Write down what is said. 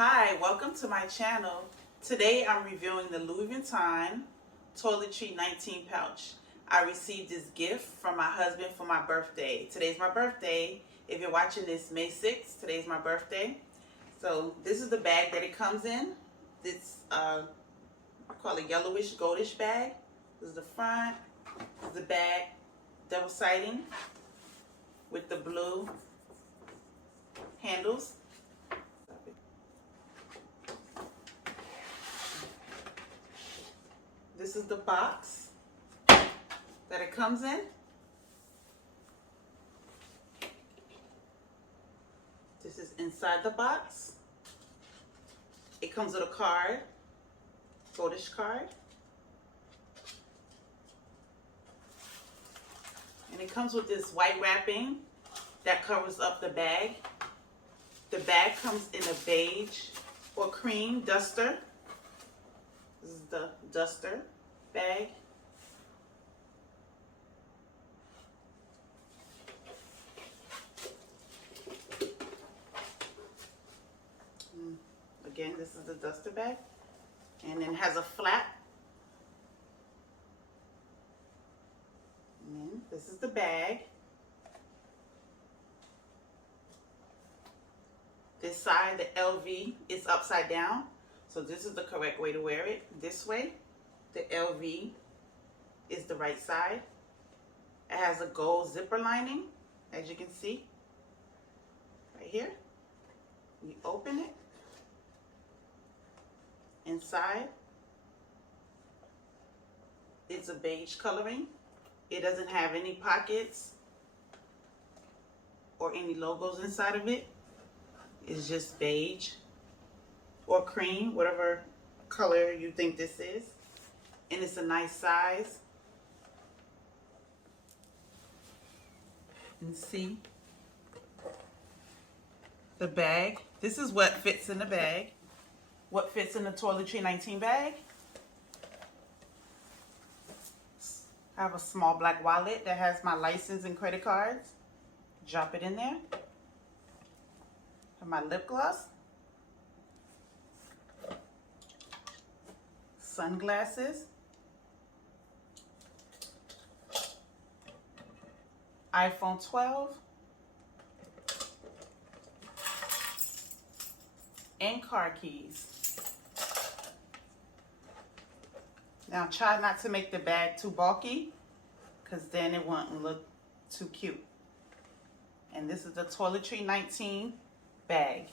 Hi, welcome to my channel. Today I'm reviewing the Louis Vuitton Toiletry 19 pouch. I received this gift from my husband for my birthday. Today's my birthday. If you're watching this May 6th, today's my birthday. So this is the bag that it comes in. This I call it yellowish goldish bag. This is the front. This is the back, double siding with the blue handles. This is the box that it comes in. This is inside the box. It comes with a card, goldish card. And it comes with this white wrapping that covers up the bag. The bag comes in a beige or cream duster. This is the duster bag. Again, this is the duster bag. And then it has a flap. And then this is the bag. This side, the LV, is upside down. So this is the correct way to wear it. This way, the LV is the right side. It has a gold zipper lining, as you can see, right here. You open it. Inside, it's a beige coloring. It doesn't have any pockets or any logos inside of it. It's just beige or cream, whatever color you think this is. And it's a nice size. And see the bag. This is what fits in the bag. What fits in the Toiletry 19 bag? I have a small black wallet that has my license and credit cards. Drop it in there. Have my lip gloss. Sunglasses. iPhone 12. And car keys. Now try not to make the bag too bulky, because then it won't look too cute. And this is the Toiletry 19 bag.